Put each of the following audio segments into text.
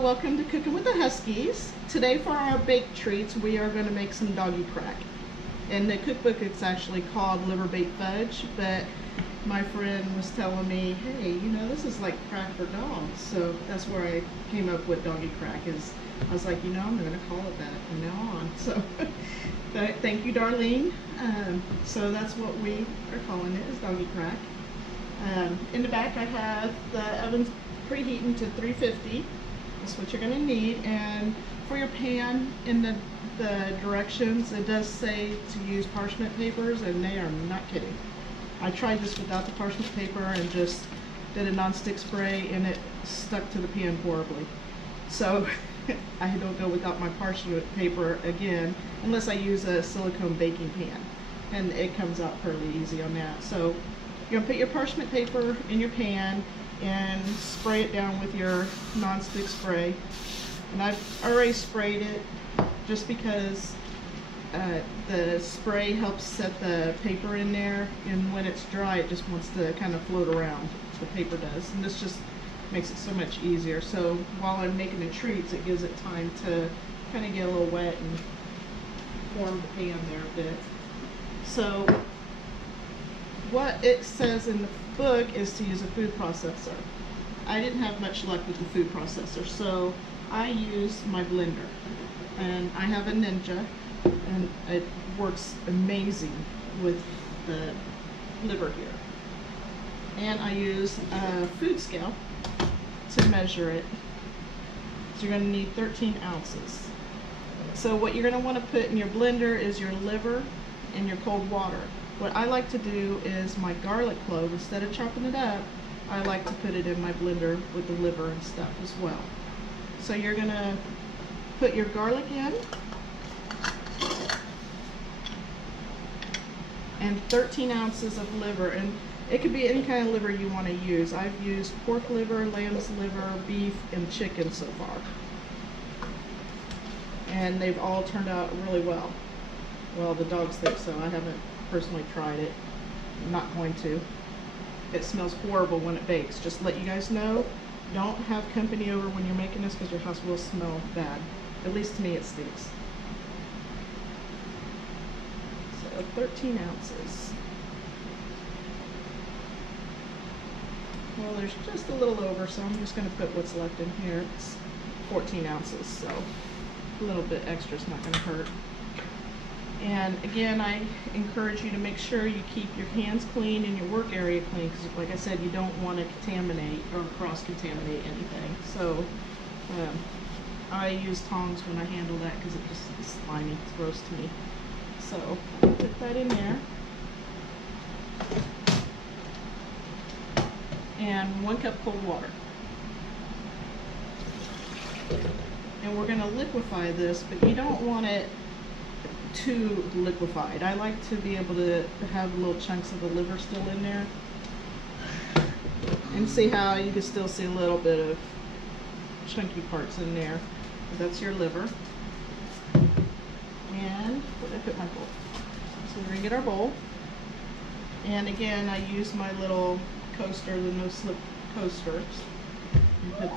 Welcome to Cooking with the Huskies. Today for our baked treats we are going to make some doggy crack. In the cookbook it's actually called liver baked fudge, but my friend was telling me, hey, you know, this is like crack for dogs. So that's where I came up with doggy crack. I was like, you know, I'm going to call it that from now on. So thank you, Darlene. So that's what we are calling it, is doggy crack. In the back I have the oven preheating to 350. That's what you're going to need. And for your pan, in the directions it does say to use parchment papers, and they are not kidding. I tried this without the parchment paper and just did a non-stick spray and it stuck to the pan horribly. So I don't go without my parchment paper again unless I use a silicone baking pan, and it comes out fairly easy on that. So you're going to put your parchment paper in your pan and spray it down with your non-stick spray. And I've already sprayed it just because the spray helps set the paper in there, and when it's dry it just wants to kind of float around. The paper does, and this just makes it so much easier. So while I'm making the treats, it gives it time to kind of get a little wet and warm the pan there a bit. So what it says in the book is to use a food processor. I didn't have much luck with the food processor, so I used my blender, and I have a Ninja, and it works amazing with the liver here. And I use a food scale to measure it. So you're going to need 13 ounces. So what you're going to want to put in your blender is your liver and your cold water. What I like to do is my garlic clove, instead of chopping it up, I like to put it in my blender with the liver and stuff as well. So you're going to put your garlic in, and 13 ounces of liver, and it could be any kind of liver you want to use. I've used pork liver, lamb's liver, beef, and chicken so far, and they've all turned out really well. Well, the dogs think so. I haven't personally tried it. I'm not going to. It smells horrible when it bakes. Just to let you guys know, don't have company over when you're making this, because your house will smell bad. At least to me it stinks. So 13 ounces. Well, there's just a little over, so I'm just going to put what's left in here. It's 14 ounces, so a little bit extra is not going to hurt. And again, I encourage you to make sure you keep your hands clean and your work area clean, because like I said, you don't want to contaminate or cross-contaminate anything. So I use tongs when I handle that because it just is slimy. It's gross to me. So put that in there. And 1 cup cold water. And we're going to liquefy this, but you don't want it too liquefied. I like to be able to have little chunks of the liver still in there. And see how you can still see a little bit of chunky parts in there. That's your liver. And where did I put my bowl? So we're going to get our bowl. And again, I use my little coaster, the no slip coasters, and put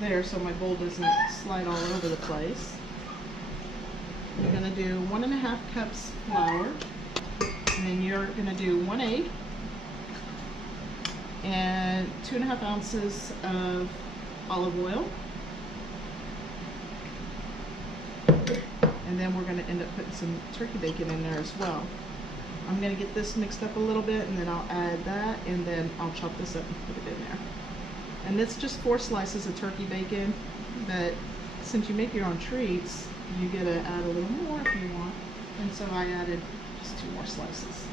there so my bowl doesn't slide all over the place. You're going to do 1.5 cups flour, and then you're going to do 1 egg and 2.5 ounces of olive oil, and then we're going to end up putting some turkey bacon in there as well. I'm going to get this mixed up a little bit, and then I'll add that, and then I'll chop this up and put it in there. And it's just 4 slices of turkey bacon, but since you make your own treats, you get to add a little more if you want. And so I added just 2 more slices.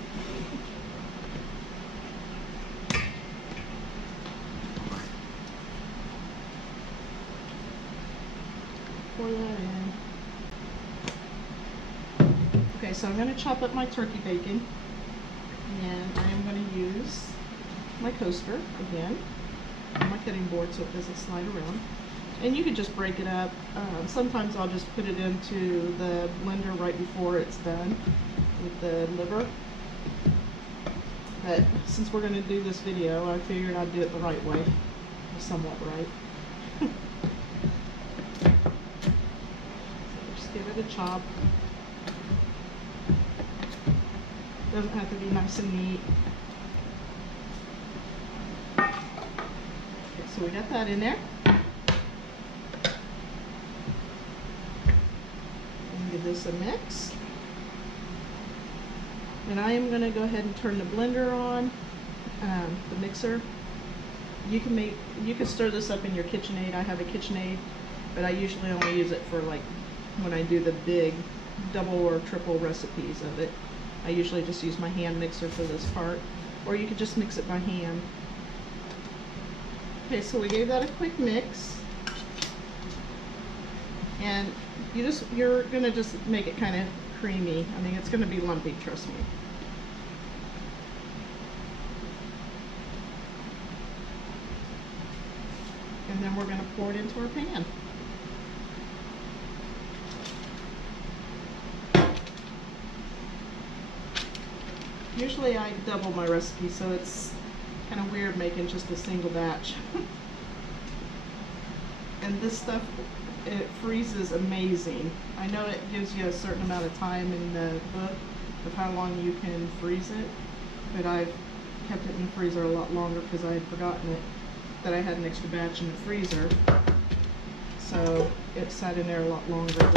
Pour that in. Okay, so I'm going to chop up my turkey bacon, and I am going to use my coaster again on my cutting board so it doesn't slide around. And you could just break it up. Sometimes I'll just put it into the blender right before it's done with the liver. But since we're going to do this video, I figured I'd do it the right way, somewhat right. it a chop. Doesn't have to be nice and neat. Okay, so we got that in there. And give this a mix. And I am going to go ahead and turn the blender on, the mixer. You can stir this up in your KitchenAid. I have a KitchenAid, but I usually only use it for like when I do the big double or triple recipes of it. I usually just use my hand mixer for this part, or you could just mix it by hand. Okay, so we gave that a quick mix, and you're gonna just make it kind of creamy. I mean, it's gonna be lumpy, trust me. And then we're gonna pour it into our pan. Usually I double my recipe, so it's kind of weird making just a single batch. And this stuff, it freezes amazing. I know it gives you a certain amount of time in the book of how long you can freeze it, but I've kept it in the freezer a lot longer because I had forgotten it, that I had an extra batch in the freezer. So it sat in there a lot longer than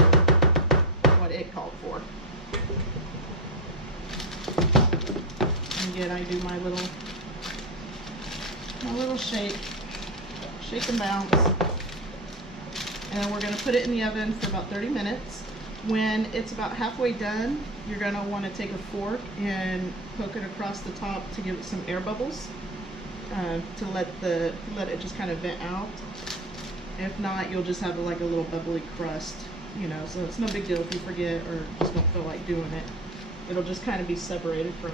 what it called for. Again, I do my little shake and bounce, and then we're going to put it in the oven for about 30 minutes. When it's about halfway done, you're going to want to take a fork and poke it across the top to give it some air bubbles, to let it just kind of vent out. If not, you'll just have like a little bubbly crust, you know, so it's no big deal if you forget or just don't feel like doing it. It'll just kind of be separated from.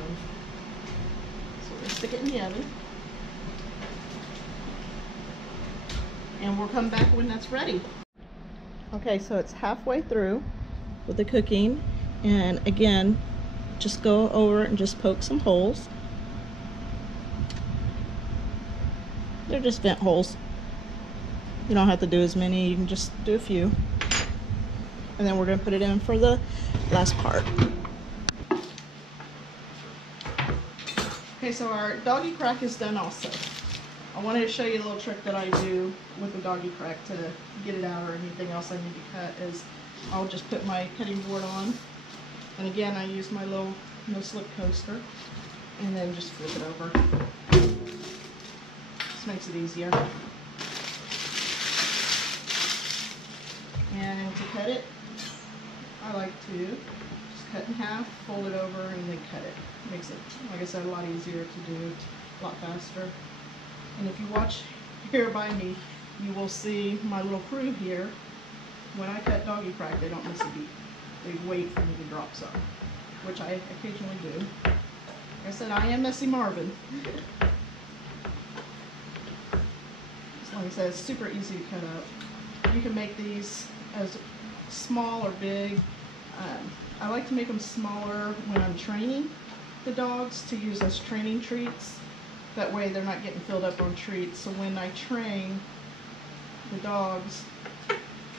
Stick it in the oven, and we'll come back when that's ready. Okay, so it's halfway through with the cooking, and again, just go over and just poke some holes. They're just vent holes. You don't have to do as many, you can just do a few. And then we're going to put it in for the last part. Okay, so our doggy crack is done also. I wanted to show you a little trick that I do with the doggy crack to get it out, or anything else I need to cut, is I'll just put my cutting board on, and again I use my little no-slip coaster, and then just flip it over. Just makes it easier. And to cut it, I like to just cut in half, fold it over, and then cut it. Makes it, like I said, a lot easier to do, a lot faster. And if you watch here by me, you will see my little crew here. When I cut doggy crack, they don't miss a beat. They wait for me to drop some, which I occasionally do. Like I said, I am Messy Marvin. Like I said, it's super easy to cut up. You can make these as small or big. I like to make them smaller when I'm training the dogs to use as training treats. That way they're not getting filled up on treats. So when I train the dogs,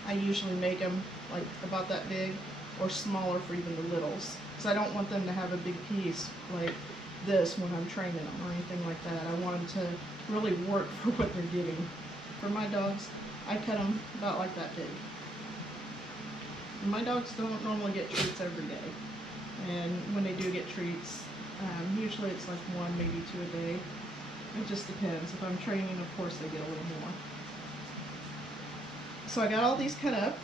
I usually make them like about that big or smaller for even the littles. Because I don't want them to have a big piece like this when I'm training them or anything like that. I want them to really work for what they're getting. For my dogs, I cut them about like that big. And my dogs don't normally get treats every day. And when they do get treats, usually it's like 1, maybe 2 a day. It just depends. If I'm training, of course, they get a little more. So I got all these cut up.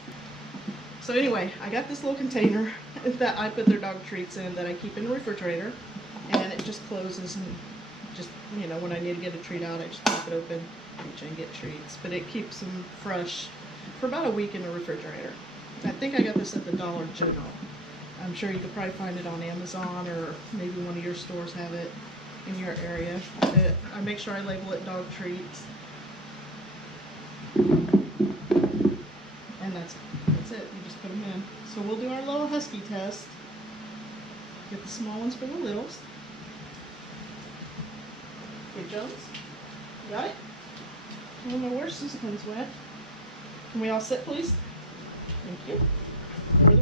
So anyway, I got this little container that I put their dog treats in that I keep in the refrigerator. And it just closes, and just, you know, when I need to get a treat out, I just pop it open, reach in and get treats. But it keeps them fresh for about a week in the refrigerator. I think I got this at the Dollar General. I'm sure you could probably find it on Amazon, or maybe one of your stores have it in your area. But I make sure I label it dog treats. And that's it. You just put them in. So we'll do our little husky test. Get the small ones for the littles. Okay, Jones, you got it? I don't know where Susan's went. Can we all sit, please? Thank you. Where the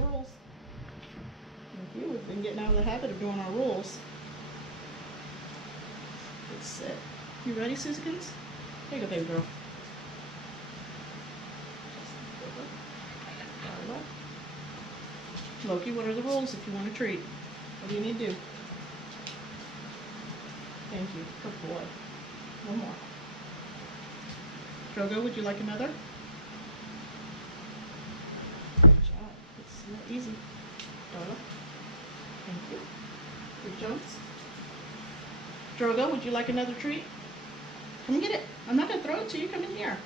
you. We've been getting out of the habit of doing our rules. Let's sit. You ready, Susikins? Here you go, baby girl. Loki, what are the rules if you want a treat? What do you need to do? Thank you. Good boy. One more. Drogo, would you like another? Good job. It's not easy. Darla. Thank you. Good jumps. Drogo, would you like another treat? Come get it. I'm not going to throw it to you. Come in here.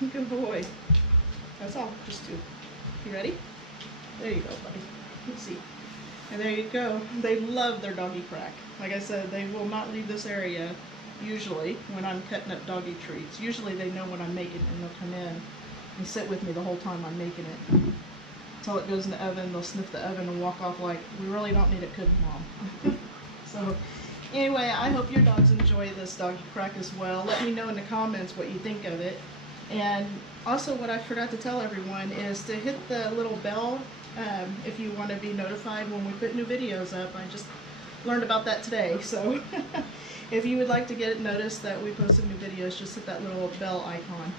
Good boy. That's all. Just two. You ready? There you go, buddy. Let's see. And there you go. They love their doggy crack. Like I said, they will not leave this area usually when I'm cutting up doggy treats. Usually they know what I'm making and they'll come in and sit with me the whole time I'm making it. Until it goes in the oven, they'll sniff the oven and walk off like, we really don't need it cooked, Mom. So anyway, I hope your dogs enjoy this doggy crack as well. Let me know in the comments what you think of it. And also what I forgot to tell everyone is to hit the little bell if you want to be notified when we put new videos up. I just learned about that today, so if you would like to get it noticed that we posted new videos, just hit that little bell icon.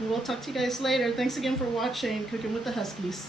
We'll talk to you guys later. Thanks again for watching Cooking with the Huskies.